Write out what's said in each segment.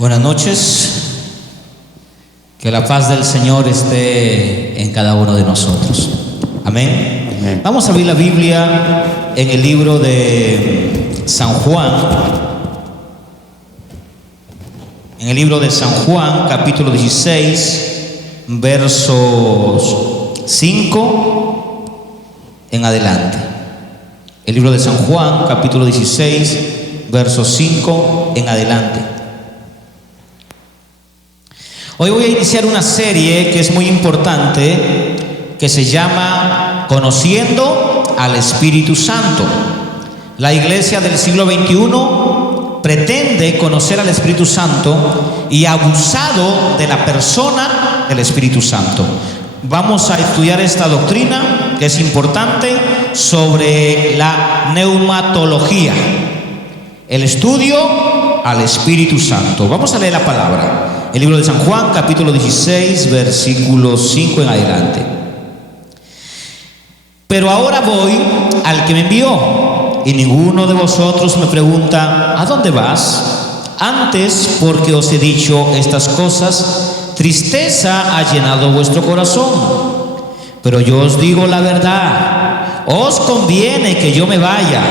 Buenas noches. Que la paz del Señor esté en cada uno de nosotros. Amén. Amén. Vamos a abrir la Biblia en el libro de San Juan. En el libro de San Juan, capítulo 16, versos 5 en adelante. El libro de San Juan, capítulo 16, versos 5 en adelante. Hoy voy a iniciar una serie que es muy importante, que se llama Conociendo al Espíritu Santo. La iglesia del siglo XXI pretende conocer al Espíritu Santo y ha abusado de la persona del Espíritu Santo. Vamos a estudiar esta doctrina que es importante sobre la neumatología, el estudio al Espíritu Santo. Vamos a leer la palabra. El libro de San Juan, capítulo 16, versículos 5 en adelante. Pero ahora voy al que me envió, y ninguno de vosotros me pregunta: ¿a dónde vas? Antes, porque os he dicho estas cosas, tristeza ha llenado vuestro corazón. Pero yo os digo la verdad, os conviene que yo me vaya,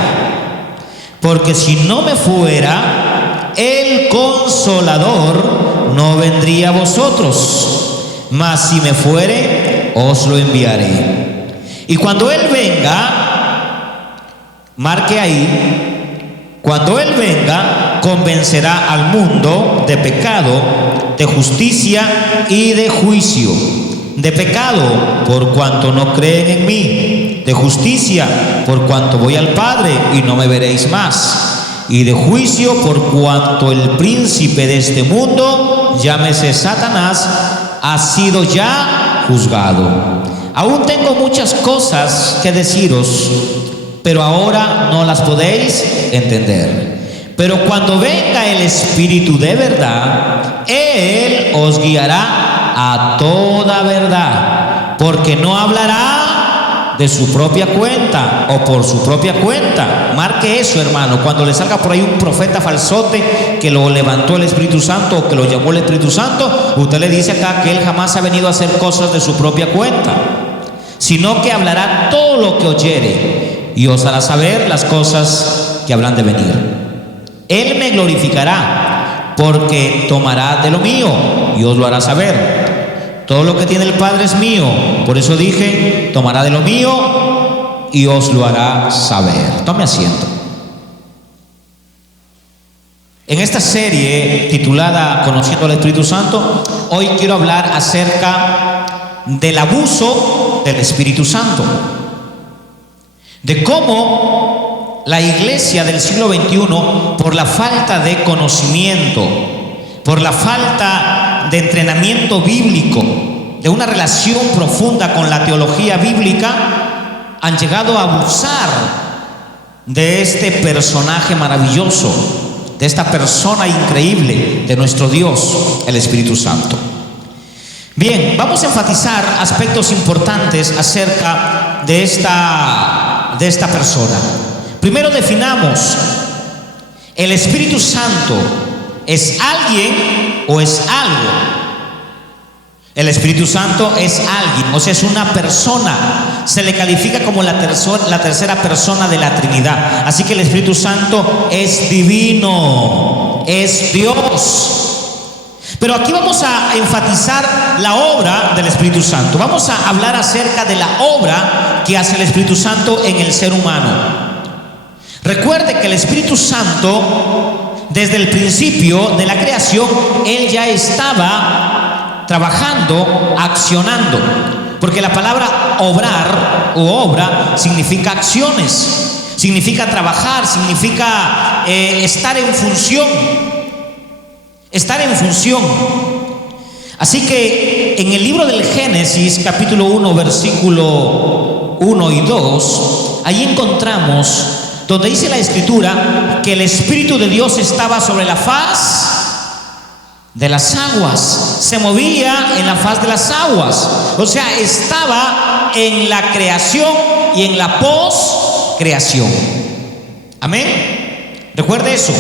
porque si no me fuera, el Consolador no vendría a vosotros, mas si me fuere, os lo enviaré. Y cuando Él venga, marque ahí, cuando Él venga, convencerá al mundo de pecado, de justicia y de juicio. De pecado, por cuanto no creen en mí; de justicia, por cuanto voy al Padre y no me veréis más; y de juicio, por cuanto el príncipe de este mundo, llámese Satanás, ha sido ya juzgado. Aún tengo muchas cosas que deciros, pero ahora no las podéis entender. Pero cuando venga el Espíritu de verdad, Él os guiará a toda verdad, porque no hablará de su propia cuenta o por su propia cuenta. Marque eso, hermano. Cuando le salga por ahí un profeta falsote que lo levantó el Espíritu Santo o que lo llamó el Espíritu Santo, usted le dice acá que él jamás ha venido a hacer cosas de su propia cuenta, sino que hablará todo lo que oyere y os hará saber las cosas que habrán de venir. Él me glorificará, porque tomará de lo mío y os lo hará saber. Todo lo que tiene el Padre es mío. Por eso dije, tomará de lo mío y os lo hará saber. Tome asiento. En esta serie titulada Conociendo al Espíritu Santo, hoy quiero hablar acerca del abuso del Espíritu Santo. De cómo la iglesia del siglo XXI, por la falta de conocimiento, por la falta de entrenamiento bíblico, de una relación profunda con la teología bíblica, han llegado a abusar de este personaje maravilloso, de esta persona increíble, de nuestro Dios, el Espíritu Santo. Bien, vamos a enfatizar aspectos importantes acerca de esta persona. Primero definamos: ¿el Espíritu Santo es alguien o es algo? El Espíritu Santo es alguien, o sea, es una persona. Se le califica como la tercera persona de la Trinidad. Así que el Espíritu Santo es divino, es Dios. Pero aquí vamos a enfatizar la obra del Espíritu Santo. Vamos a hablar acerca de la obra que hace el Espíritu Santo en el ser humano. Recuerde que el Espíritu Santo, desde el principio de la creación, Él ya estaba trabajando, accionando, porque la palabra obrar o obra significa acciones, significa trabajar, significa estar en función, Así que en el libro del Génesis, capítulo 1, versículo 1 y 2, ahí encontramos donde dice la Escritura que el Espíritu de Dios estaba sobre la faz de las aguas, se movía en la faz de las aguas, o sea, estaba en la creación y en la poscreación. Amén. Recuerde eso,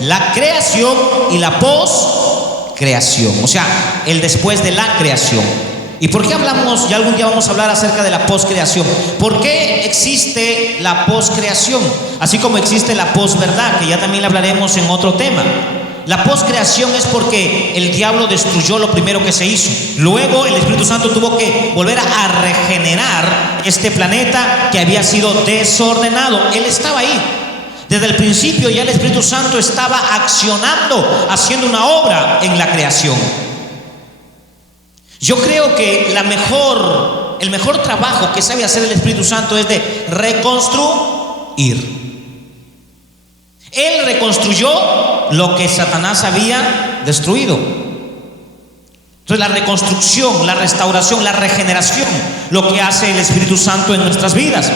la creación y la poscreación. poscreación, o sea, el después de la creación. ¿Y por qué hablamos? Ya algún día vamos a hablar acerca de la poscreación. ¿Por qué existe la poscreación? Así como existe la posverdad, que ya también le hablaremos en otro tema. La poscreación es porque el diablo destruyó lo primero que se hizo. Luego el Espíritu Santo tuvo que volver a regenerar este planeta que había sido desordenado. Él estaba ahí. Desde el principio ya el Espíritu Santo estaba accionando, haciendo una obra en la creación. Yo creo que el mejor trabajo que sabe hacer el Espíritu Santo es de reconstruir. Él reconstruyó lo que Satanás había destruido. Entonces la reconstrucción, la restauración, la regeneración, lo que hace el Espíritu Santo en nuestras vidas.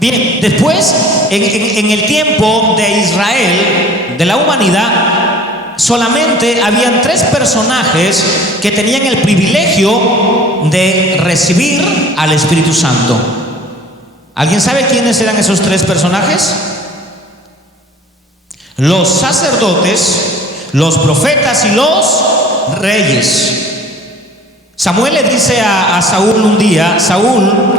Bien, después en el tiempo de Israel, de la humanidad, solamente habían 3 personajes que tenían el privilegio de recibir al Espíritu Santo. ¿Alguien sabe quiénes eran esos 3 personajes? Los sacerdotes, los profetas y los reyes. Samuel le dice a Saúl un día,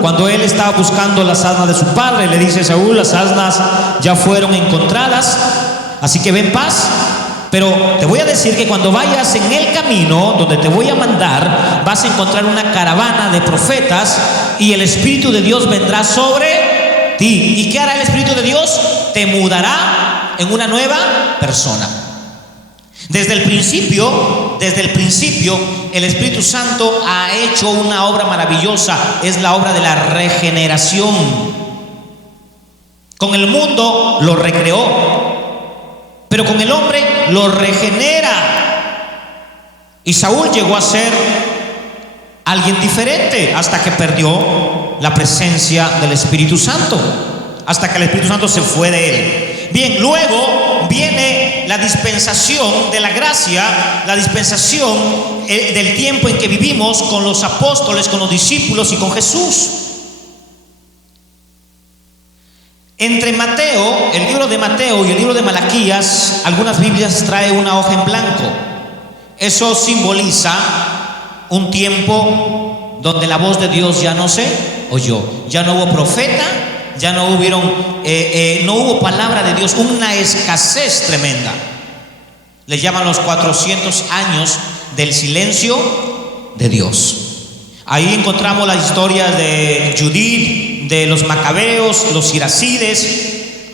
cuando él estaba buscando las asnas de su padre, le dice: Saúl, las asnas ya fueron encontradas, así que ve en paz. Pero te voy a decir que cuando vayas en el camino donde te voy a mandar, vas a encontrar una caravana de profetas y el Espíritu de Dios vendrá sobre ti. ¿Y qué hará el Espíritu de Dios? Te mudará en una nueva persona. Desde el principio, el Espíritu Santo ha hecho una obra maravillosa. Es la obra de la regeneración. Con el mundo lo recreó, pero con el hombre lo regenera. Y Saúl llegó a ser alguien diferente hasta que perdió la presencia del Espíritu Santo, hasta que el Espíritu Santo se fue de él. Bien, luego viene la dispensación de la gracia, la dispensación del tiempo en que vivimos con los apóstoles, con los discípulos y con Jesús. Entre Mateo, el libro de Mateo y el libro de Malaquías, algunas Biblias traen una hoja en blanco. Eso simboliza un tiempo donde la voz de Dios ya no se oyó, ya no hubo profeta, ya no hubo palabra de Dios, una escasez tremenda. Le llaman los 400 años del silencio de Dios. Ahí encontramos las historias de Judith, de los macabeos, los iracides,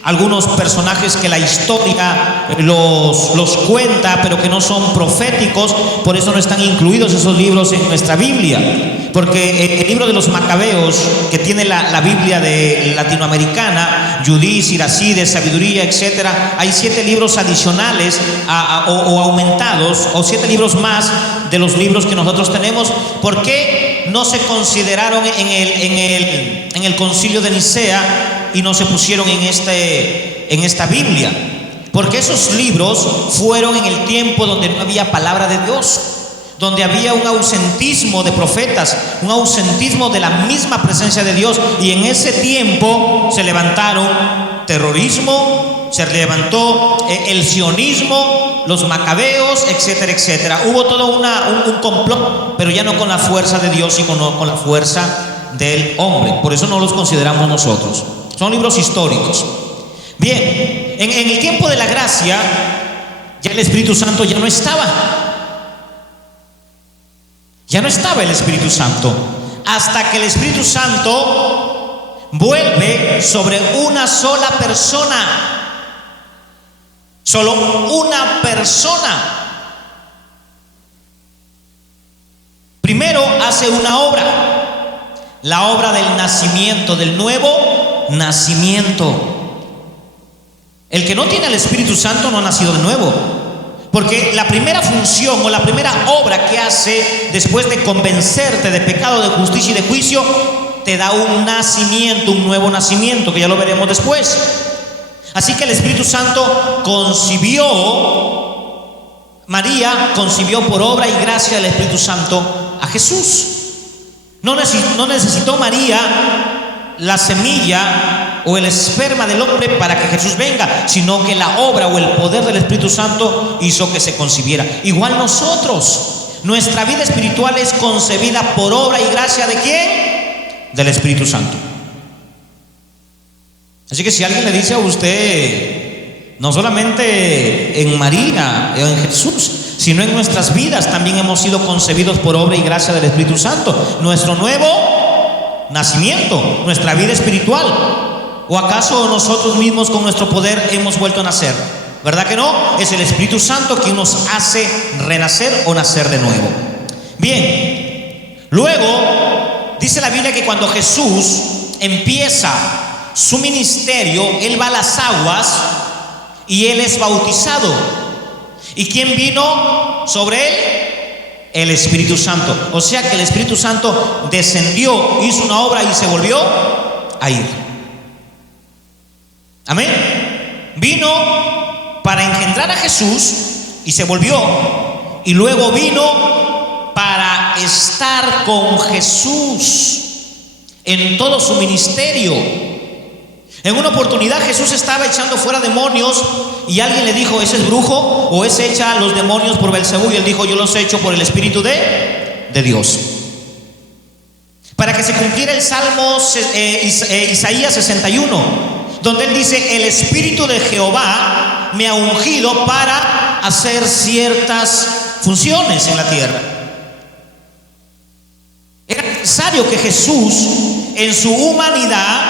algunos personajes que la historia los cuenta, pero que no son proféticos. Por eso no están incluidos esos libros en nuestra Biblia, porque el libro de los macabeos, que tiene la Biblia de latinoamericana, Judith, Iracides, Sabiduría, etcétera, hay 7 libros adicionales o aumentados, o 7 libros más de los libros que nosotros tenemos. ¿Por qué no se consideraron en el concilio de Nicea y no se pusieron en esta Biblia? Porque esos libros fueron en el tiempo donde no había palabra de Dios, donde había un ausentismo de profetas, un ausentismo de la misma presencia de Dios. Y en ese tiempo se levantaron terrorismo, se levantó el sionismo, los macabeos, etcétera, etcétera. Hubo todo un complot, pero ya no con la fuerza de Dios, sino con la fuerza del hombre. Por eso no los consideramos nosotros. Son libros históricos. Bien, en el tiempo de la gracia, ya el Espíritu Santo ya no estaba. Ya no estaba el Espíritu Santo, hasta que el Espíritu Santo vuelve sobre una sola persona. Solo una persona. Primero hace una obra, la obra del nacimiento, del nuevo nacimiento. El que no tiene al Espíritu Santo no ha nacido de nuevo, porque la primera función o la primera obra que hace después de convencerte de pecado, de justicia y de juicio, te da un nacimiento, un nuevo nacimiento, que ya lo veremos después. Así que el Espíritu Santo María concibió por obra y gracia del Espíritu Santo a Jesús. No necesitó María la semilla o el esperma del hombre para que Jesús venga, sino que la obra o el poder del Espíritu Santo hizo que se concibiera. Igual nosotros, nuestra vida espiritual es concebida por obra y gracia ¿de quién? Del Espíritu Santo. Así que si alguien le dice a usted, no solamente en María o en Jesús, sino en nuestras vidas también hemos sido concebidos por obra y gracia del Espíritu Santo, nuestro nuevo nacimiento, nuestra vida espiritual. ¿O acaso nosotros mismos con nuestro poder hemos vuelto a nacer? ¿Verdad que no? Es el Espíritu Santo quien nos hace renacer o nacer de nuevo. Bien, luego dice la Biblia que cuando Jesús empieza su ministerio, Él va a las aguas y Él es bautizado. ¿Y quién vino sobre Él? El Espíritu Santo. O sea que el Espíritu Santo descendió, hizo una obra y se volvió a ir. Amén. Vino para engendrar a Jesús y se volvió. Y luego vino para estar con Jesús en todo su ministerio. En una oportunidad Jesús estaba echando fuera demonios y alguien le dijo, ¿ese es brujo o ese echa a los demonios por Belcebú? Y él dijo, yo los echo por el Espíritu de Dios. Para que se cumpliera el Salmo Isaías 61, donde él dice, el Espíritu de Jehová me ha ungido para hacer ciertas funciones en la tierra. Era necesario que Jesús en su humanidad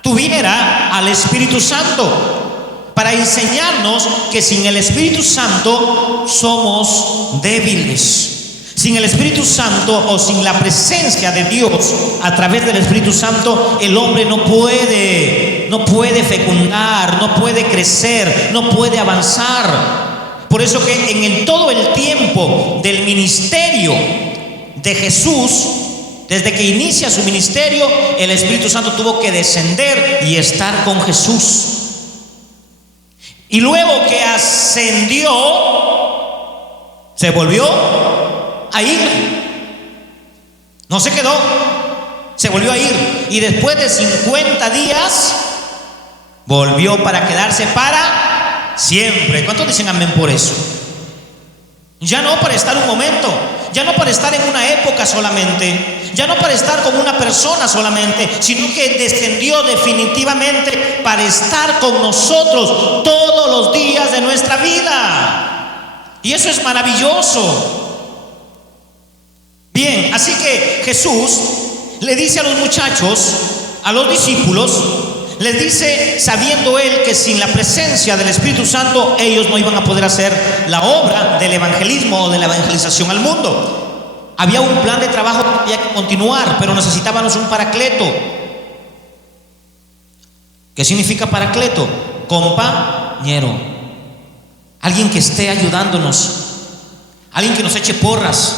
tuviera al Espíritu Santo para enseñarnos que sin el Espíritu Santo somos débiles. Sin el Espíritu Santo o sin la presencia de Dios a través del Espíritu Santo, el hombre no puede fecundar, no puede crecer, no puede avanzar. Por eso que en todo el tiempo del ministerio de Jesús, desde que inicia su ministerio, el Espíritu Santo tuvo que descender y estar con Jesús. Y luego que ascendió, se volvió a ir. No se quedó, se volvió a ir. Y después de 50 días, volvió para quedarse para siempre. ¿Cuántos dicen amén por eso? Ya no para estar un momento, ya no para estar en una época solamente, ya no para estar con una persona solamente, sino que descendió definitivamente para estar con nosotros todos los días de nuestra vida. Y eso es maravilloso. Bien, así que Jesús le dice a los muchachos, a los discípulos, les dice, sabiendo él que sin la presencia del Espíritu Santo ellos no iban a poder hacer la obra del evangelismo o de la evangelización al mundo. Había un plan de trabajo que había que continuar, pero necesitábamos un paracleto. ¿Qué significa paracleto? Compañero. Alguien que esté ayudándonos, alguien que nos eche porras,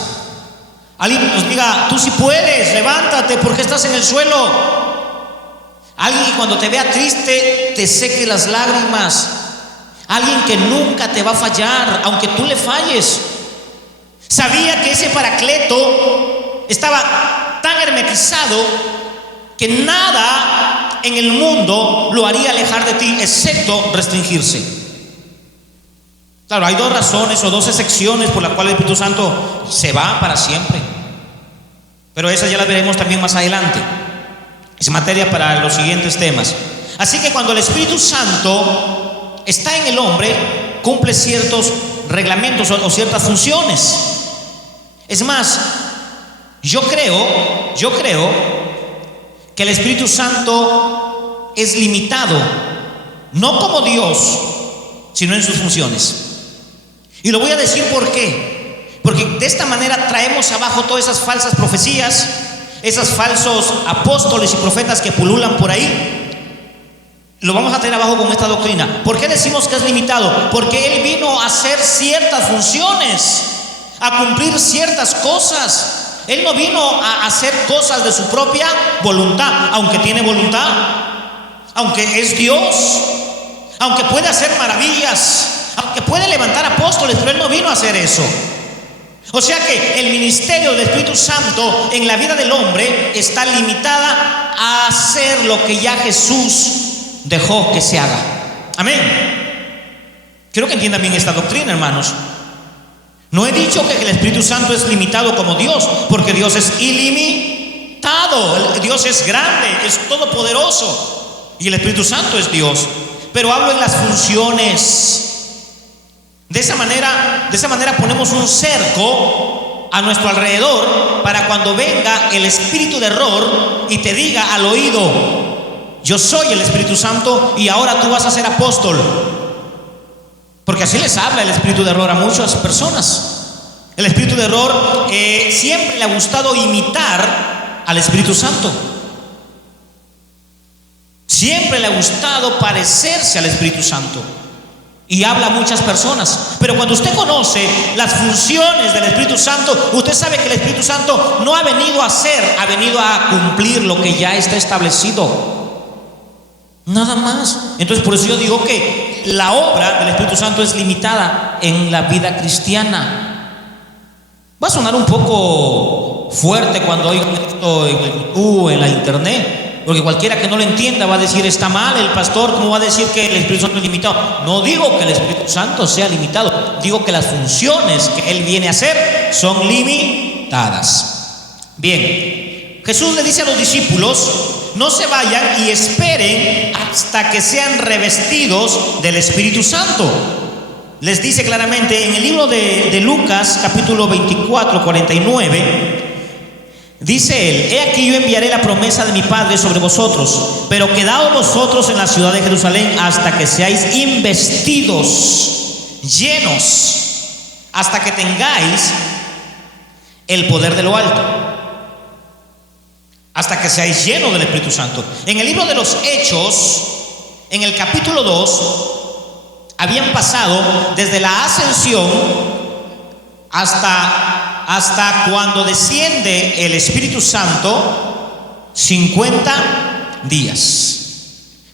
alguien que nos diga, tú sí puedes, levántate, ¿por qué estás en el suelo? Alguien que cuando te vea triste te seque las lágrimas. Alguien que nunca te va a fallar, aunque tú le falles. Sabía que ese paracleto estaba tan hermetizado que nada en el mundo lo haría alejar de ti, excepto restringirse. Claro, hay dos razones o dos excepciones por las cuales el Espíritu Santo se va para siempre, pero esas ya las veremos también más adelante. Es materia para los siguientes temas. Así que cuando el Espíritu Santo está en el hombre, cumple ciertos reglamentos o ciertas funciones. Es más, yo creo que el Espíritu Santo es limitado, no como Dios, sino en sus funciones. Y lo voy a decir por qué. Porque de esta manera traemos abajo todas esas falsas profecías, esos falsos apóstoles y profetas que pululan por ahí. Lo vamos a traer abajo con esta doctrina. ¿Por qué decimos que es limitado? Porque Él vino a hacer ciertas funciones, a cumplir ciertas cosas. Él no vino a hacer cosas de su propia voluntad, aunque tiene voluntad, aunque es Dios, aunque puede hacer maravillas, aunque puede levantar apóstoles, pero Él no vino a hacer eso. O sea que el ministerio del Espíritu Santo en la vida del hombre está limitada a hacer lo que ya Jesús dejó que se haga. Amén. Quiero que entiendan bien esta doctrina, hermanos. No he dicho que el Espíritu Santo es limitado como Dios, porque Dios es ilimitado. Dios es grande, es todopoderoso, y el Espíritu Santo es Dios. Pero hablo en las funciones. De esa manera ponemos un cerco a nuestro alrededor para cuando venga el espíritu de error y te diga al oído: yo soy el Espíritu Santo y ahora tú vas a ser apóstol. Porque así les habla el espíritu de error a muchas personas. El espíritu de error siempre le ha gustado imitar al Espíritu Santo. Siempre le ha gustado parecerse al Espíritu Santo. Y habla a muchas personas. Pero cuando usted conoce las funciones del Espíritu Santo, usted sabe que el Espíritu Santo no ha venido a hacer, ha venido a cumplir lo que ya está establecido. Nada más. Entonces por eso yo digo que la obra del Espíritu Santo es limitada en la vida cristiana. Va a sonar un poco fuerte cuando oigo esto en el YouTube, en la internet, porque cualquiera que no lo entienda va a decir: está mal el pastor, ¿cómo va a decir que el Espíritu Santo es limitado? No digo que el Espíritu Santo sea limitado, digo que las funciones que Él viene a hacer son limitadas. Bien, Jesús le dice a los discípulos: no se vayan y esperen hasta que sean revestidos del Espíritu Santo. Les dice claramente en el libro de Lucas, capítulo 24, 49. Dice él: he aquí yo enviaré la promesa de mi Padre sobre vosotros, pero quedaos vosotros en la ciudad de Jerusalén hasta que seáis investidos, llenos, hasta que tengáis el poder de lo alto, hasta que seáis llenos del Espíritu Santo. En el libro de los Hechos, en el capítulo 2, habían pasado desde la ascensión hasta cuando desciende el Espíritu Santo, 50 días.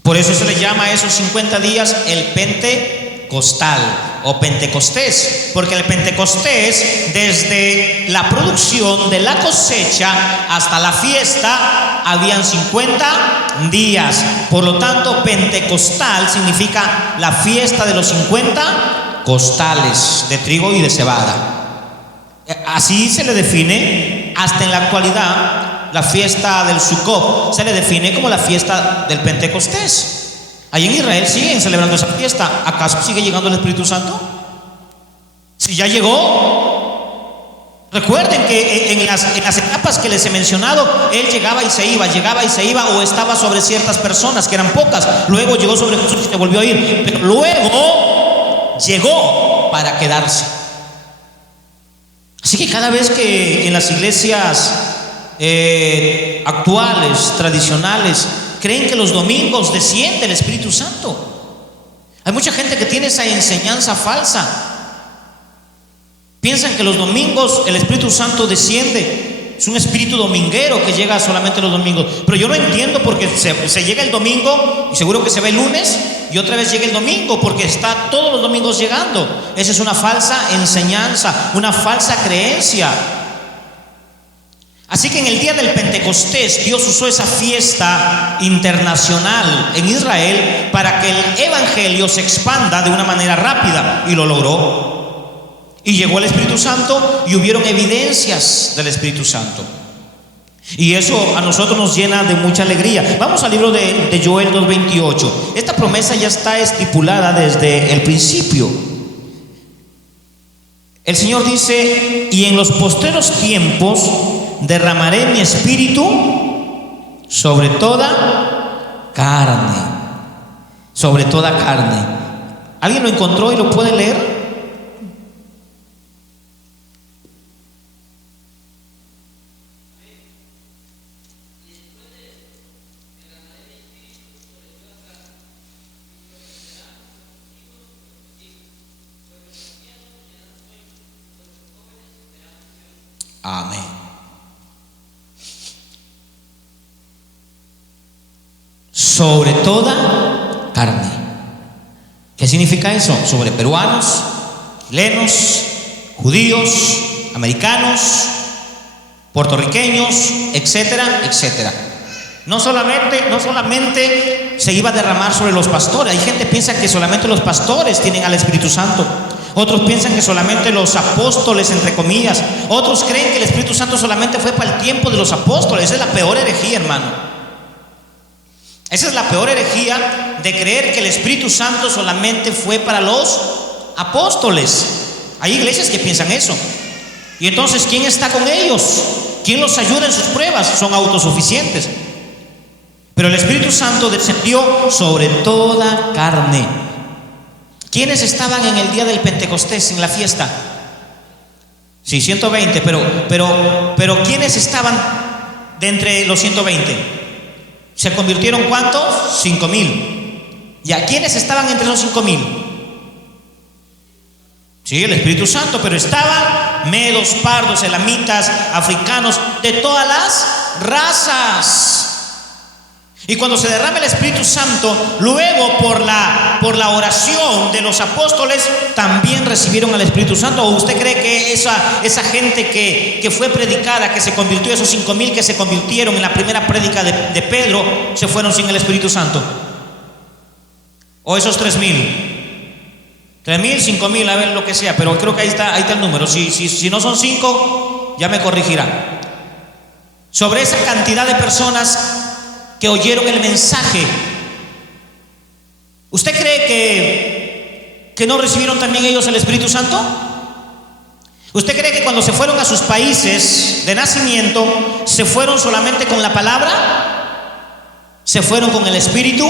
Por eso se le llama a esos 50 días el Pentecostal o Pentecostés, porque el Pentecostés, desde la producción de la cosecha hasta la fiesta, habían 50 días. Por lo tanto, Pentecostal significa la fiesta de los 50 costales de trigo y de cebada. Así se le define hasta en la actualidad. La fiesta del Sukkot se le define como la fiesta del Pentecostés. Allí en Israel siguen celebrando esa fiesta. ¿Acaso sigue llegando el Espíritu Santo? Si ya llegó. Recuerden que en las etapas que les he mencionado, Él llegaba y se iba, o estaba sobre ciertas personas que eran pocas. Luego llegó sobre Jesús y se volvió a ir. Pero luego llegó para quedarse. Así que cada vez que en las iglesias actuales, tradicionales, creen que los domingos desciende el Espíritu Santo, hay mucha gente que tiene esa enseñanza falsa. Piensan que los domingos el Espíritu Santo desciende. Es un espíritu dominguero que llega solamente los domingos. Pero yo no entiendo, porque se llega el domingo y seguro que se ve el lunes y otra vez llega el domingo, porque está todos los domingos llegando. Esa es una falsa enseñanza, una falsa creencia. Así que en el día del Pentecostés Dios usó esa fiesta internacional en Israel para que el evangelio se expanda de una manera rápida, y lo logró. Y llegó el Espíritu Santo y hubieron evidencias del Espíritu Santo. Y eso a nosotros nos llena de mucha alegría. Vamos al libro de Joel 2:28. Esta promesa ya está estipulada desde el principio. El Señor dice: y en los postreros tiempos derramaré mi espíritu sobre toda carne. Sobre toda carne. ¿Alguien lo encontró y lo puede leer? Amén. Sobre toda carne. ¿Qué significa eso? Sobre peruanos, chilenos, judíos, americanos, puertorriqueños, etcétera, etcétera. No solamente se iba a derramar sobre los pastores. Hay gente que piensa que solamente los pastores tienen al Espíritu Santo. Otros piensan que solamente los apóstoles, entre comillas. Otros creen que el Espíritu Santo solamente fue para el tiempo de los apóstoles. Esa es la peor herejía, hermano. Esa es la peor herejía, de creer que el Espíritu Santo solamente fue para los apóstoles. Hay iglesias que piensan eso. Y entonces, ¿quién está con ellos? ¿Quién los ayuda en sus pruebas? Son autosuficientes. Pero el Espíritu Santo descendió sobre toda carne. ¿Quiénes estaban en el día del Pentecostés, en la fiesta? Sí, 120, pero ¿quiénes estaban de entre los 120? ¿Se convirtieron cuántos? 5,000. ¿Ya quiénes estaban entre los 5,000? Sí, el Espíritu Santo, pero estaban medos, pardos, elamitas, africanos, de todas las razas. Y cuando se derrama el Espíritu Santo, luego por la oración de los apóstoles, también recibieron al Espíritu Santo. ¿O usted cree que esa gente que fue predicada, que se convirtió, esos 5,000 que se convirtieron en la primera prédica de Pedro, se fueron sin el Espíritu Santo? ¿O esos 3,000? 3,000, 5,000, a ver lo que sea, pero creo que ahí está el número. Si no son 5, ya me corregirá. Sobre esa cantidad de personas que oyeron el mensaje, ¿usted cree que no recibieron también ellos el Espíritu Santo? ¿Usted cree que cuando se fueron a sus países de nacimiento, se fueron solamente con la palabra? ¿Se fueron con el Espíritu?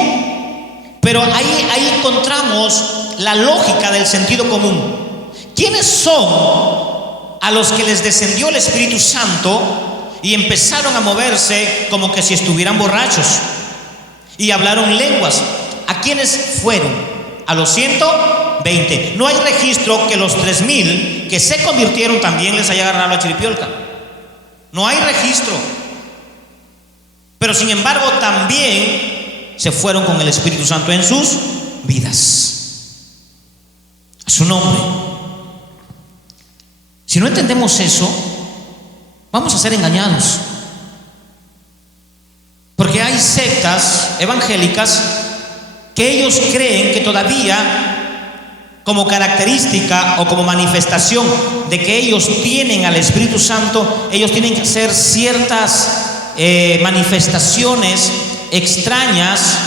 Pero ahí encontramos la lógica del sentido común. ¿Quiénes son a los que les descendió el Espíritu Santo y empezaron a moverse como que si estuvieran borrachos y hablaron lenguas? ¿A quiénes fueron? A los 120. No hay registro que los 3,000 que se convirtieron también les haya agarrado la chiripiolca. No hay registro. Pero sin embargo también se fueron con el Espíritu Santo en sus vidas. A su nombre. Si no entendemos eso, vamos a ser engañados. Porque hay sectas evangélicas que ellos creen que todavía, como característica o como manifestación de que ellos tienen al Espíritu Santo, ellos tienen que hacer ciertas manifestaciones extrañas,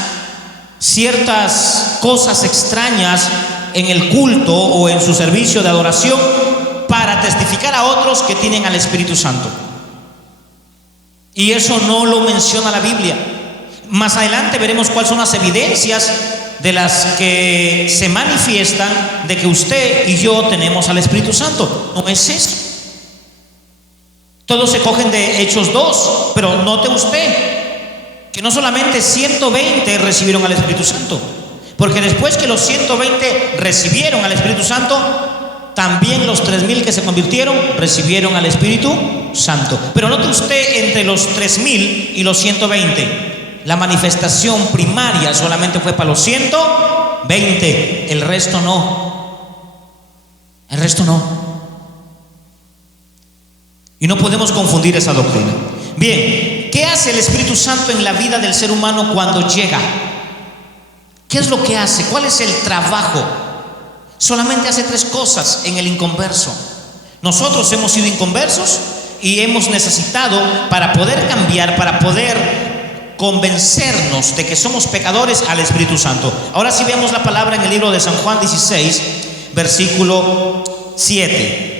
ciertas cosas extrañas en el culto o en su servicio de adoración, para testificar a otros que tienen al Espíritu Santo. Y eso no lo menciona la Biblia. Más adelante veremos cuáles son las evidencias de las que se manifiestan de que usted y yo tenemos al Espíritu Santo. No es eso. Todos se cogen de Hechos 2, pero note usted que no solamente 120 recibieron al Espíritu Santo, porque después que los 120 recibieron al Espíritu Santo, también los 3,000 que se convirtieron recibieron al Espíritu Santo. Pero note usted, entre los 3,000 y los 120, la manifestación primaria solamente fue para los 120, el resto no. El resto no. Y no podemos confundir esa doctrina. Bien, ¿qué hace el Espíritu Santo en la vida del ser humano cuando llega? ¿Qué es lo que hace? ¿Cuál es el trabajo? Solamente hace 3 cosas en el inconverso. Nosotros hemos sido inconversos y hemos necesitado, para poder cambiar, para poder convencernos de que somos pecadores, al Espíritu Santo. Ahora sí vemos la palabra en el libro de San Juan 16, versículo 7.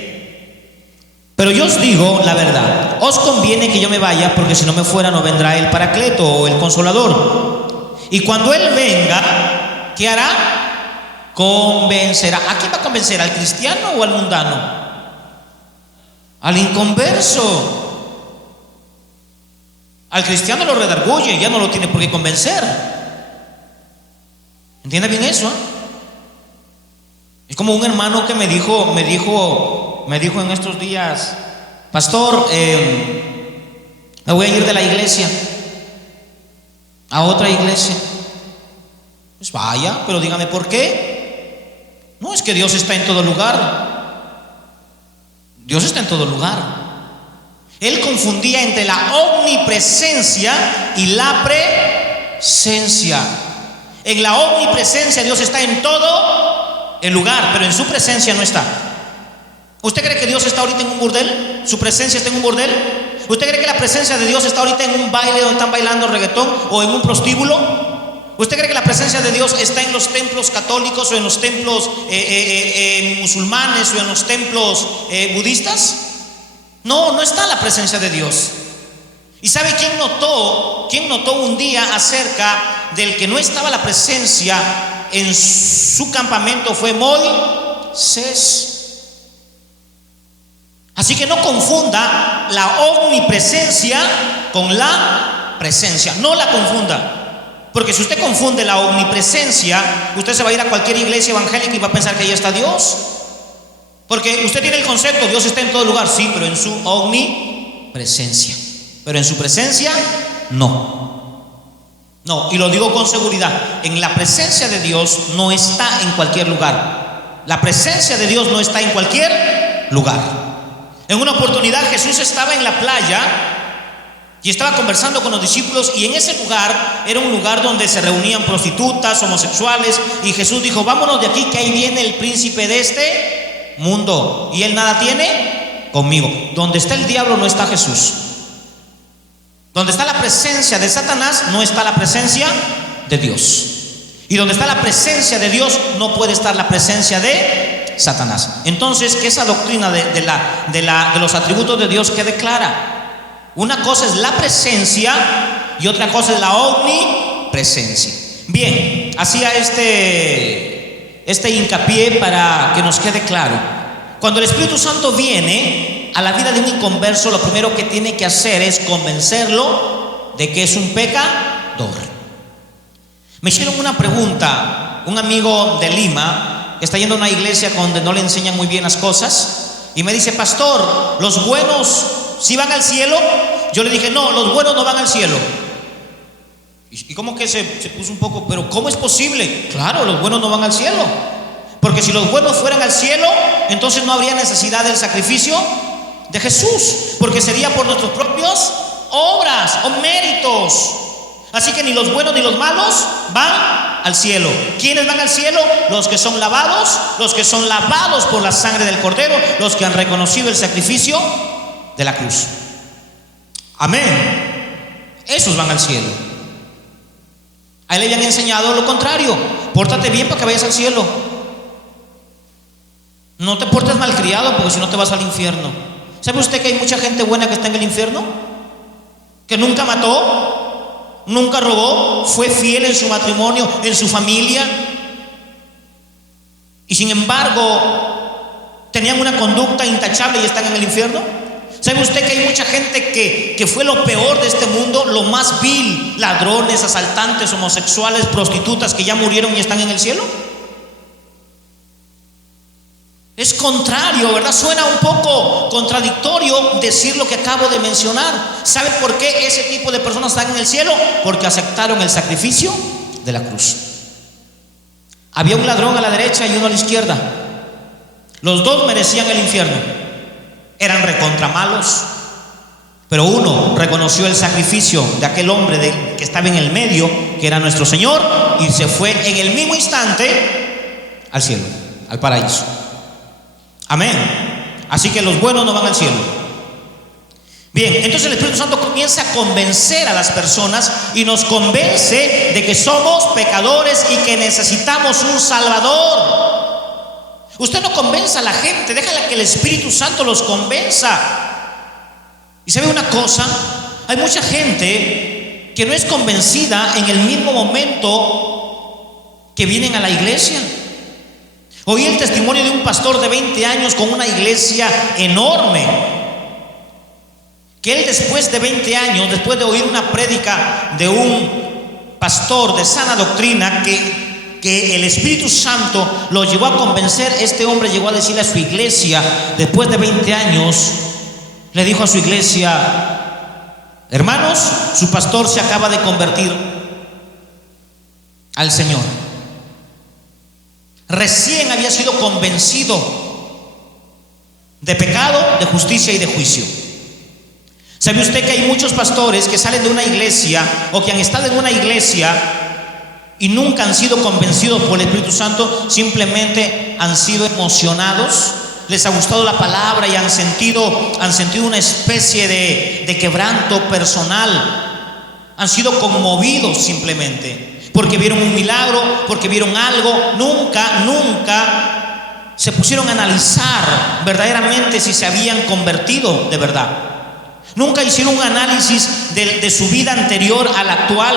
Pero yo os digo la verdad, os conviene que yo me vaya, porque si no me fuera no vendrá el Paracleto o el Consolador. Y cuando Él venga, ¿qué hará? Convencerá. ¿A quién va a convencer? ¿Al cristiano o al mundano? Al inconverso. Al cristiano lo redarguye, ya no lo tiene por qué convencer. ¿Entiende bien eso? Es como un hermano que me dijo en estos días: pastor, me voy a ir de la iglesia a otra iglesia. Pues vaya, pero dígame por qué. No, es que Dios está en todo lugar. Dios está en todo lugar. Él confundía entre la omnipresencia y la presencia. En la omnipresencia Dios está en todo el lugar, pero en su presencia no está. ¿Usted cree que Dios está ahorita en un burdel? ¿Su presencia está en un burdel? ¿Usted cree que la presencia de Dios está ahorita en un baile donde están bailando reggaetón o en un prostíbulo? ¿Usted cree que la presencia de Dios está en los templos católicos o en los templos musulmanes o en los templos budistas? No, no está la presencia de Dios. ¿Y sabe quién notó un día acerca del que no estaba la presencia en su campamento? Fue Moisés. Así que no confunda la omnipresencia con la presencia. No la confunda. Porque si usted confunde la omnipresencia, usted se va a ir a cualquier iglesia evangélica y va a pensar que ahí está Dios. Porque usted tiene el concepto, Dios está en todo lugar, sí, pero en su omnipresencia. Pero en su presencia, no. No, y lo digo con seguridad. En la presencia de Dios no está en cualquier lugar. La presencia de Dios no está en cualquier lugar. En una oportunidad Jesús estaba en la playa y estaba conversando con los discípulos, y en ese lugar era un lugar donde se reunían prostitutas, homosexuales, y Jesús dijo: vámonos de aquí, que ahí viene el príncipe de este mundo y él nada tiene conmigo. Donde está el diablo no está Jesús. Donde está la presencia de Satanás no está la presencia de Dios. Y donde está la presencia de Dios no puede estar la presencia de Satanás. Entonces, que esa doctrina de los atributos de Dios quede clara. Una cosa es la presencia y otra cosa es la omnipresencia. Bien, hacía este hincapié para que nos quede claro. Cuando el Espíritu Santo viene a la vida de un inconverso, lo primero que tiene que hacer es convencerlo de que es un pecador. Me hicieron una pregunta, un amigo de Lima que está yendo a una iglesia donde no le enseñan muy bien las cosas, y me dice: pastor, ¿los buenos sí van al cielo? Yo le dije: no, los buenos no van al cielo. Y como que se puso un poco: pero ¿cómo es posible? Claro, los buenos no van al cielo, porque si los buenos fueran al cielo, entonces no habría necesidad del sacrificio de Jesús, porque sería por nuestras propias obras o méritos. Así que ni los buenos ni los malos van al cielo. ¿Quiénes van al cielo? Los que son lavados por la sangre del Cordero, los que han reconocido el sacrificio de la cruz. Amén. Esos van al cielo. A él le habían enseñado lo contrario: pórtate bien para que vayas al cielo. No te portes malcriado, porque si no te vas al infierno. ¿Sabe usted que hay mucha gente buena que está en el infierno? Que nunca mató, nunca robó, fue fiel en su matrimonio, en su familia, y sin embargo tenían una conducta intachable y están en el infierno. ¿Sabe usted que hay mucha gente que fue lo peor de este mundo, lo más vil? Ladrones, asaltantes, homosexuales, prostitutas, que ya murieron y están en el cielo. Es contrario, ¿verdad? Suena un poco contradictorio decir lo que acabo de mencionar. ¿Sabe por qué ese tipo de personas están en el cielo? Porque aceptaron el sacrificio de la cruz. Había un ladrón a la derecha y uno a la izquierda. Los dos merecían el infierno. Eran recontra malos. Pero uno reconoció el sacrificio de aquel hombre que estaba en el medio, que era nuestro Señor, y se fue en el mismo instante al cielo, al paraíso. Amén. Así que los buenos no van al cielo. Bien, entonces el Espíritu Santo comienza a convencer a las personas y nos convence de que somos pecadores y que necesitamos un Salvador. Usted no convenza a la gente, déjala que el Espíritu Santo los convenza. Y sabe una cosa, hay mucha gente que no es convencida en el mismo momento que vienen a la iglesia. Oí el testimonio de un pastor de 20 años con una iglesia enorme, que él después de 20 años, después de oír una prédica de un pastor de sana doctrina, que el Espíritu Santo lo llevó a convencer, este hombre llegó a decirle a su iglesia, después de 20 años, le dijo a su iglesia: hermanos, su pastor se acaba de convertir al Señor. Recién había sido convencido. de pecado, de justicia y de juicio. ¿Sabe usted que hay muchos pastores que salen de una iglesia o que han estado en una iglesia y nunca han sido convencidos por el Espíritu Santo? Simplemente han sido emocionados, les ha gustado la palabra y han sentido una especie de quebranto personal. Han sido conmovidos simplemente porque vieron un milagro, porque vieron algo. Nunca se pusieron a analizar verdaderamente si se habían convertido de verdad. Nunca hicieron un análisis de su vida anterior a la actual.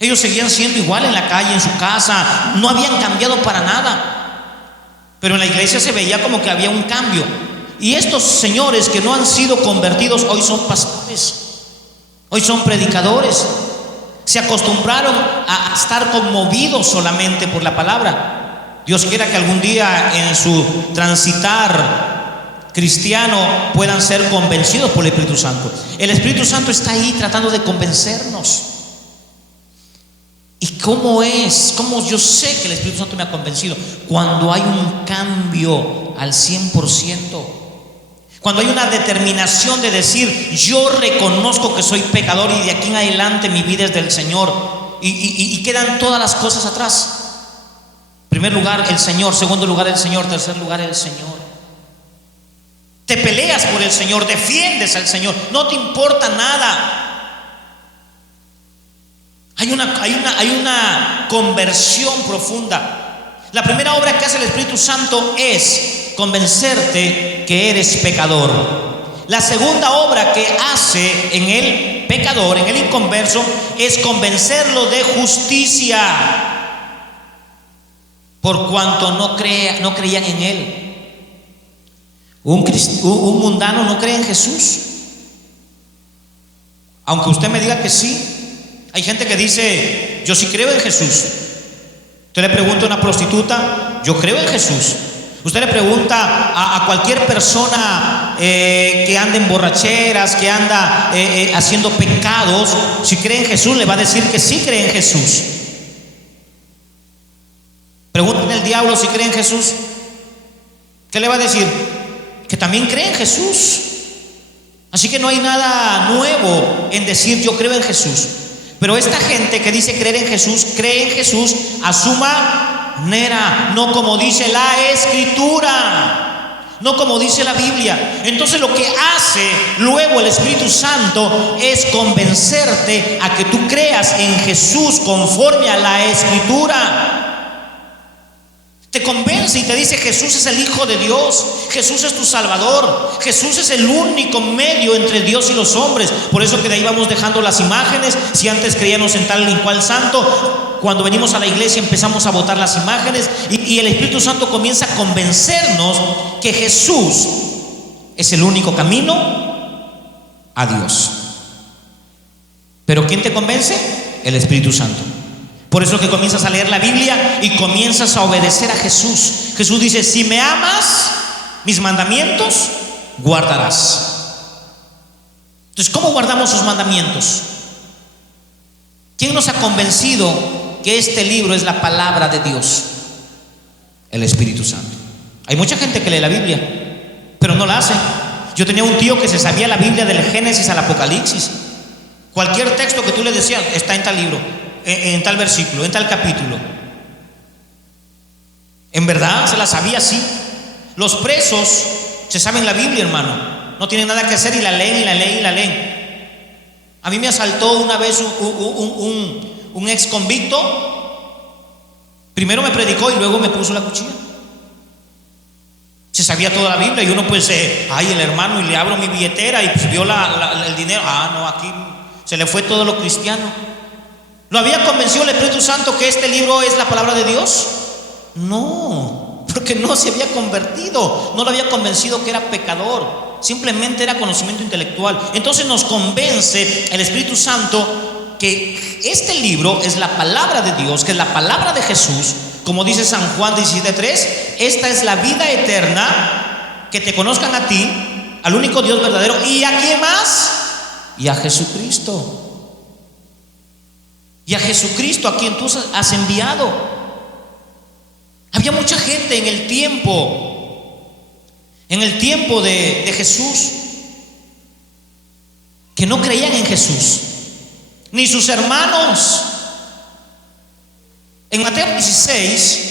Ellos seguían siendo igual en la calle, en su casa, no habían cambiado para nada. Pero en la iglesia se veía como que había un cambio. Y estos señores que no han sido convertidos hoy son pastores, hoy son predicadores. Se acostumbraron a estar conmovidos solamente por la palabra. Dios quiera que algún día en su transitar cristiano puedan ser convencidos por el Espíritu Santo. El Espíritu Santo está ahí tratando de convencernos. ¿Y cómo es? ¿Cómo yo sé que el Espíritu Santo me ha convencido? Cuando hay un cambio al 100%. Cuando hay una determinación de decir: yo reconozco que soy pecador y de aquí en adelante mi vida es del Señor. Y quedan todas las cosas atrás. Primer lugar el Señor, segundo lugar el Señor, tercer lugar el Señor. Te peleas por el Señor, defiendes al Señor, no te importa nada. Hay una conversión profunda. La primera obra que hace el Espíritu Santo es convencerte que eres pecador. La segunda obra que hace en el pecador, en el inconverso, es convencerlo de justicia, por cuanto no creían en Él. Un mundano no cree en Jesús, aunque usted me diga que sí. Hay gente que dice: yo sí creo en Jesús. Usted le pregunta a una prostituta: yo creo en Jesús. Usted le pregunta a cualquier persona que anda en borracheras, que anda haciendo pecados, si cree en Jesús, le va a decir que sí cree en Jesús. Pregúntenle al diablo si cree en Jesús. ¿Qué le va a decir? Que también cree en Jesús. Así que no hay nada nuevo en decir yo creo en Jesús. Pero esta gente que dice creer en Jesús, cree en Jesús a su manera, no como dice la Escritura, no como dice la Biblia. Entonces lo que hace luego el Espíritu Santo es convencerte a que tú creas en Jesús conforme a la Escritura. Te convence y te dice: Jesús es el Hijo de Dios, Jesús es tu Salvador, Jesús es el único medio entre Dios y los hombres. Por eso que de ahí vamos dejando las imágenes. Si antes creíamos en tal y cual santo, cuando venimos a la iglesia empezamos a botar las imágenes y el Espíritu Santo comienza a convencernos que Jesús es el único camino a Dios. ¿Pero quién te convence? El Espíritu Santo. Por eso que comienzas a leer la Biblia y comienzas a obedecer a Jesús. Jesús dice: si me amas, mis mandamientos guardarás. Entonces, ¿cómo guardamos sus mandamientos? ¿Quién nos ha convencido que este libro es la palabra de Dios? El Espíritu Santo. Hay mucha gente que lee la Biblia, pero no la hace. Yo tenía un tío que se sabía la Biblia del Génesis al Apocalipsis. Cualquier texto que tú le decías está en tal libro, en tal versículo, en tal capítulo. En verdad se la sabía así. Los presos se saben la Biblia, hermano. No tienen nada que hacer y la leen y la leen y la leen. A mí me asaltó una vez un ex convicto. Primero me predicó y luego me puso la cuchilla. Se sabía toda la Biblia y uno pues ay, el hermano, y le abro mi billetera y pues vio el dinero. No, aquí se le fue todo lo cristiano. ¿Lo había convencido el Espíritu Santo que este libro es la palabra de Dios? No, porque no se había convertido, no lo había convencido que era pecador, simplemente era conocimiento intelectual. Entonces nos convence el Espíritu Santo que este libro es la palabra de Dios, que es la palabra de Jesús. Como dice San Juan 17:3, esta es la vida eterna, que te conozcan a ti, al único Dios verdadero, y a quién más, y a Jesucristo. Y a Jesucristo, a quien tú has enviado. Había mucha gente en el tiempo de Jesús, que no creían en Jesús, ni sus hermanos. En Mateo 16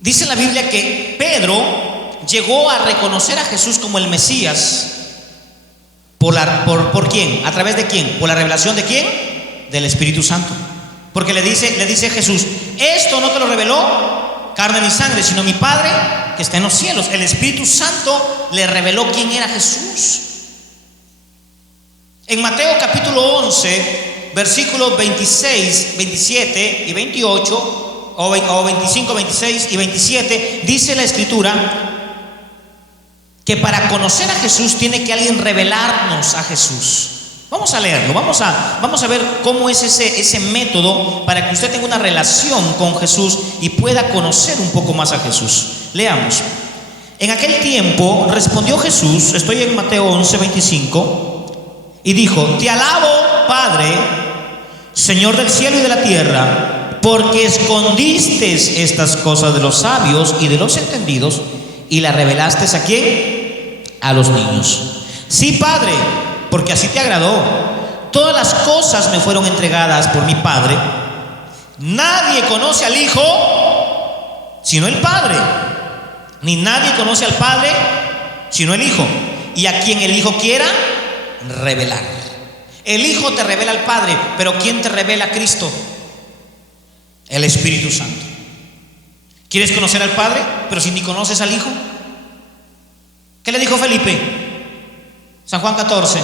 dice la Biblia que Pedro llegó a reconocer a Jesús como el Mesías. ¿Por quién? ¿A través de quién? ¿Por la revelación de quién? Del Espíritu Santo. Porque le dice Jesús: esto no te lo reveló carne ni sangre, sino mi Padre que está en los cielos. El Espíritu Santo le reveló quién era Jesús. En Mateo capítulo 11, versículos 26, 27 y 28, o 25, 26 y 27, dice la Escritura que para conocer a Jesús tiene que alguien revelarnos a Jesús. Vamos a leerlo, vamos a ver cómo es ese método para que usted tenga una relación con Jesús y pueda conocer un poco más a Jesús. Leamos. En aquel tiempo respondió Jesús, estoy en Mateo 11, 25, y dijo: te alabo, Padre, Señor del cielo y de la tierra, porque escondiste estas cosas de los sabios y de los entendidos y las revelaste ¿a quién? A los niños. Sí, Padre, porque así te agradó. Todas las cosas me fueron entregadas por mi Padre. Nadie conoce al Hijo sino el Padre, ni nadie conoce al Padre sino el Hijo, y a quien el Hijo quiera revelar. El Hijo te revela al Padre, pero ¿quién te revela a Cristo? El Espíritu Santo. ¿Quieres conocer al Padre, pero si ni conoces al Hijo? ¿Qué le dijo Felipe? San Juan 14.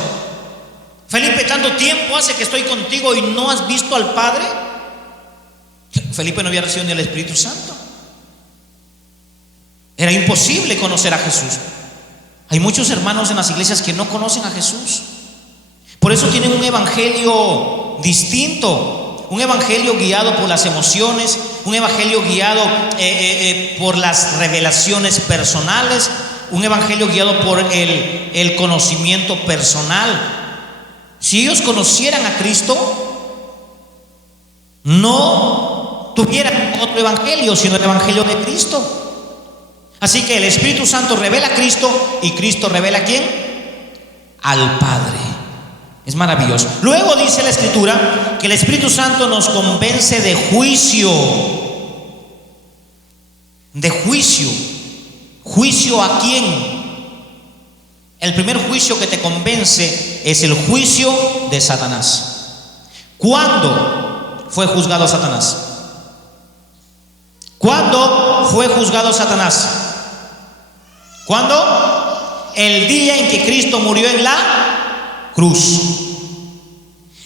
Felipe, tanto tiempo hace que estoy contigo y no has visto al Padre. Felipe no había recibido ni el Espíritu Santo. Era imposible conocer a Jesús. Hay muchos hermanos en las iglesias que no conocen a Jesús. Por eso tienen un evangelio distinto, un evangelio guiado por las emociones, un evangelio guiado por las revelaciones personales, un evangelio guiado por el conocimiento personal. Si ellos conocieran a Cristo, no tuvieran otro evangelio sino el evangelio de Cristo. Así que el Espíritu Santo revela a Cristo y Cristo revela ¿a quién? Al Padre. Es maravilloso. Luego dice la Escritura que el Espíritu Santo nos convence de juicio. De juicio. ¿Juicio a quién? El primer juicio que te convence es el juicio de Satanás. ¿Cuándo fue juzgado Satanás? ¿Cuándo fue juzgado Satanás? ¿Cuándo? El día en que Cristo murió en la cruz.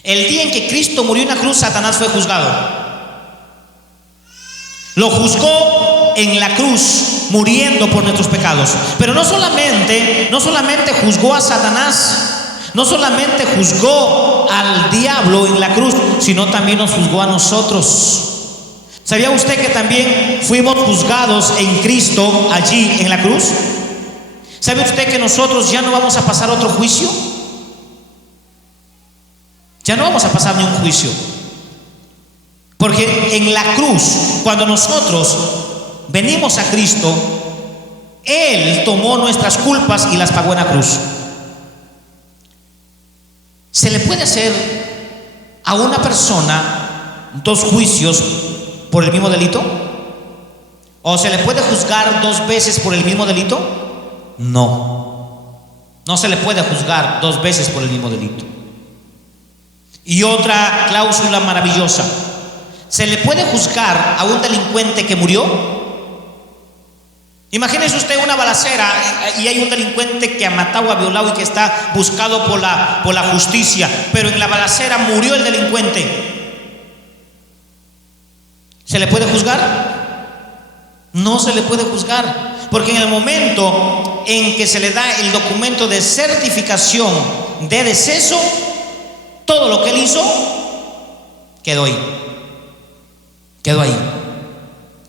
El día en que Cristo murió en la cruz, Satanás fue juzgado. Lo juzgó en la cruz, muriendo por nuestros pecados. Pero no solamente juzgó a Satanás, no solamente juzgó al diablo en la cruz, sino también nos juzgó a nosotros. ¿Sabía usted que también fuimos juzgados en Cristo allí en la cruz? ¿Sabe usted que nosotros ya no vamos a pasar otro juicio? Ya no vamos a pasar ni un juicio. Porque en la cruz, cuando nosotros venimos a Cristo, Él tomó nuestras culpas y las pagó en la cruz. ¿Se le puede hacer a una persona dos juicios por el mismo delito? ¿O se le puede juzgar dos veces por el mismo delito? No se le puede juzgar dos veces por el mismo delito. Y otra cláusula maravillosa: ¿se le puede juzgar a un delincuente que murió? Imagínese usted una balacera y hay un delincuente que ha matado, ha violado y que está buscado por la justicia, pero en la balacera murió el delincuente. ¿Se le puede juzgar? No se le puede juzgar, porque en el momento en que se le da el documento de certificación de deceso, todo lo que él hizo quedó ahí.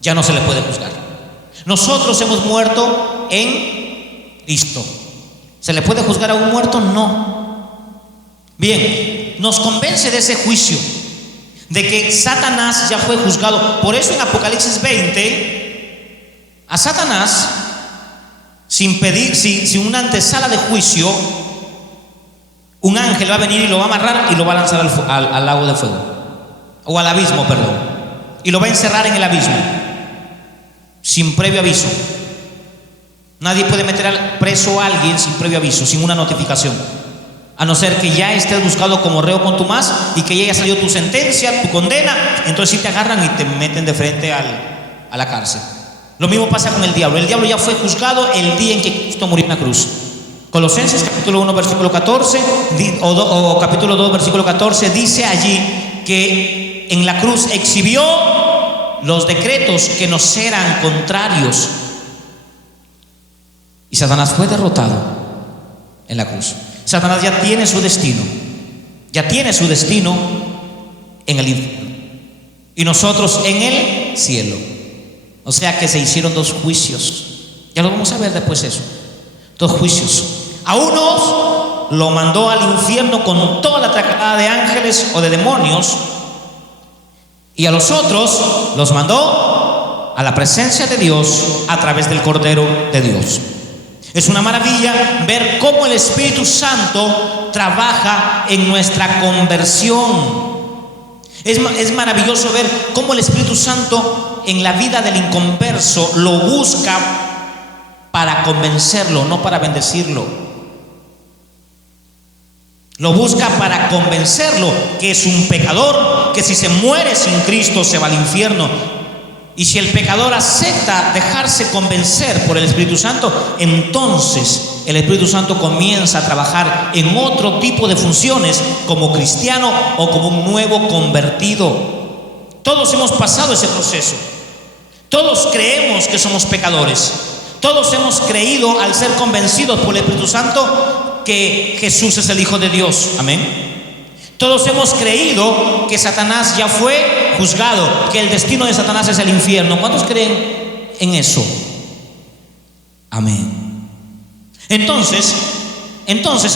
Ya no se le puede juzgar. Nosotros hemos muerto en Cristo. ¿Se le puede juzgar a un muerto? No. Bien, nos convence de ese juicio, de que Satanás ya fue juzgado. Por eso en Apocalipsis 20, a Satanás, sin una antesala de juicio, un ángel va a venir y lo va a amarrar y lo va a lanzar al lago de fuego, o al abismo, perdón, y lo va a encerrar en el abismo sin previo aviso. Nadie puede meter preso a alguien sin previo aviso, sin una notificación, a no ser que ya estés buscado como reo contumaz y que ya haya salido tu sentencia, tu condena. Entonces sí te agarran y te meten de frente a la cárcel. Lo mismo pasa con el diablo. El diablo ya fue juzgado el día en que Cristo murió en la cruz. Colosenses capítulo 1 versículo 14 o capítulo 2 versículo 14 dice allí que en la cruz exhibió los decretos que nos eran contrarios, y Satanás fue derrotado en la cruz. Satanás ya tiene su destino, en el infierno, y nosotros en el cielo. O sea que se hicieron dos juicios. Ya lo vamos a ver después eso. Dos juicios. A unos lo mandó al infierno con toda la tracalada de ángeles o de demonios, y a los otros los mandó a la presencia de Dios a través del Cordero de Dios. Es una maravilla ver cómo el Espíritu Santo trabaja en nuestra conversión. Es maravilloso ver cómo el Espíritu Santo en la vida del inconverso lo busca para convencerlo, no para bendecirlo. Lo busca para convencerlo que es un pecador, que si se muere sin Cristo se va al infierno. Y si el pecador acepta dejarse convencer por el Espíritu Santo, entonces el Espíritu Santo comienza a trabajar en otro tipo de funciones como cristiano o como un nuevo convertido. Todos hemos pasado ese proceso. Todos creemos que somos pecadores. Todos hemos creído, al ser convencidos por el Espíritu Santo, que Jesús es el Hijo de Dios. Amén. Todos hemos creído que Satanás ya fue juzgado, que el destino de Satanás es el infierno. ¿Cuántos creen en eso? Amén. Entonces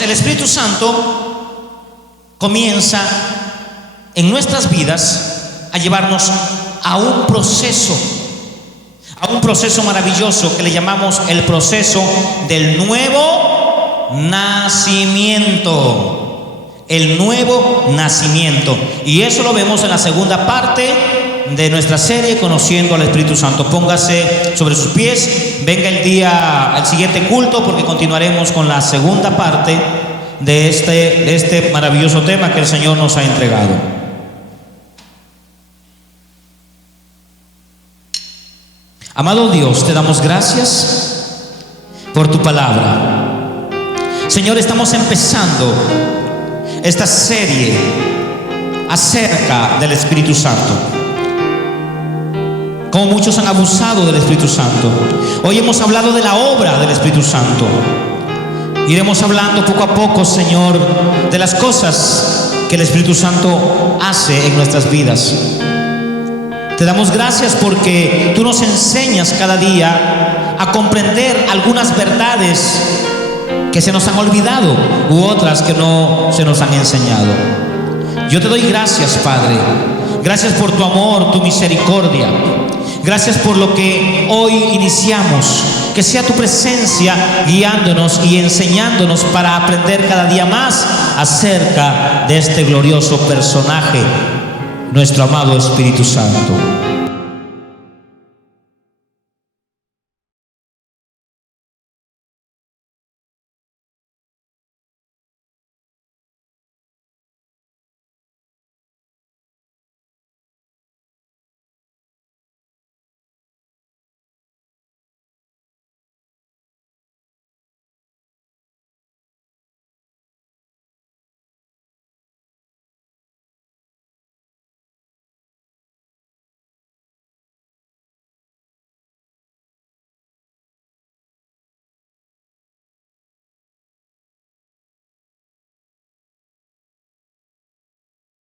el Espíritu Santo comienza en nuestras vidas a llevarnos a un proceso maravilloso que le llamamos el proceso del nuevo nacimiento. El nuevo nacimiento. Y eso lo vemos en la segunda parte de nuestra serie Conociendo al Espíritu Santo. Póngase sobre sus pies, venga el siguiente culto, porque continuaremos con la segunda parte de este maravilloso tema que el Señor nos ha entregado. Amado Dios, te damos gracias por tu palabra. Señor, estamos empezando esta serie acerca del Espíritu Santo. Como muchos han abusado del Espíritu Santo. Hoy hemos hablado de la obra del Espíritu Santo. Iremos hablando poco a poco, Señor, de las cosas que el Espíritu Santo hace en nuestras vidas. Te damos gracias porque tú nos enseñas cada día a comprender algunas verdades que se nos han olvidado u otras que no se nos han enseñado. Yo te doy gracias, Padre. Gracias por tu amor, tu misericordia. Gracias por lo que hoy iniciamos. Que sea tu presencia guiándonos y enseñándonos para aprender cada día más acerca de este glorioso personaje, nuestro amado Espíritu Santo.